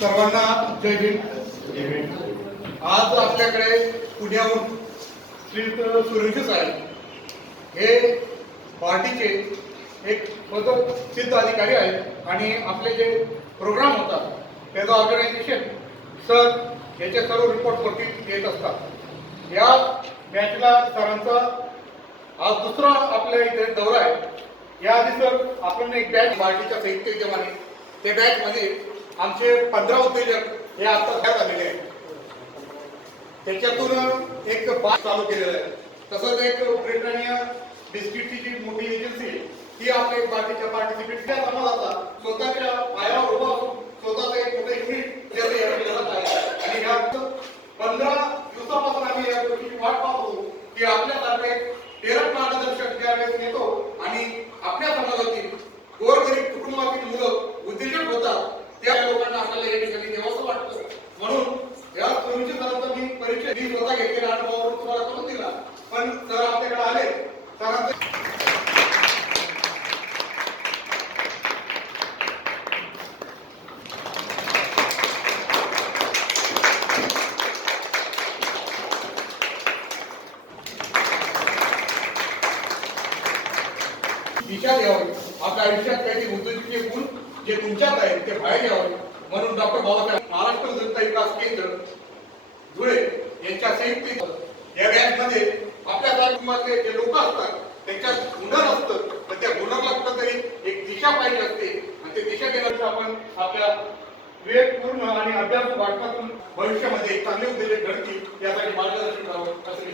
सर्वांना जय हिंद। आज आपल्याकडे पुण्याहून श्री सुरेश साहेब हे पार्टीचे एक पदसिद्ध अधिकारी आहेत आणि आपले जे प्रोग्राम होतात त्याचं ऑर्गनायझेशन सर याचे सर्व रिपोर्ट वरती येत असतात। या बॅचला सरांचा आज दुसरा आपल्या इथे दौरा आहे। याआधी सर आपण एक बॅच पार्टीच्या संयुक्त विद्यमाने त्या बॅच मध्ये आमचे 15 उद्योजक हे आता तयार झालेले आहेत। त्याच्यातून एक बात चालू केलेलं आहे। तसंच एक ब्रिटानिया बिस्किटची जी मोठी एजन्सी ती आपल्या पार्टीच्या पार्टिसिपेटच्या समाजाचा स्वतःच्या पायावर उभा स्वतःचा एक मोठं युनिट जात आहे आणि ह्या 15 दिवसापासून आम्ही या गोष्टीची वाट पाहतो की आपल्यासारखे प्रेरक मार्गदर्शक ज्यावेळेस येतो आणि आपल्या समाजातील गोरगरीब कुटुंबातील मुलं उद्योजक होतात त्या लोकांना आपल्याला या ठिकाणी देवाचं वाटतं। म्हणून या सुरुची सरांचा मी परीक्षा मी स्वतः घेतलेला अनुभवावरून तुम्हाला करून दिला, पण सर आपल्याकडे आले सरांचं दिशा द्यावी। आपल्या आयुष्यात काही उद्योजकीय गुण जे तुमच्यात आहेत ते बाहेर यावे म्हणून डॉक्टर बाबासाहेब महाराष्ट्र जनता विकास केंद्र धुळे यांच्या संयुक्त या बँकमध्ये आपल्या कुटुंबातले जे लोक असतात त्यांच्यात हुनर असतं, तर त्या हुनरला कुठंतरी एक दिशा पाहिजे असते आणि ते दिशा देण्याचं आपण आपल्या विवेकपूर्ण आणि अभ्यास वाटपातून भविष्यामध्ये चांगले उद्योजक घडतील यासाठी मार्गदर्शन करावं असं मी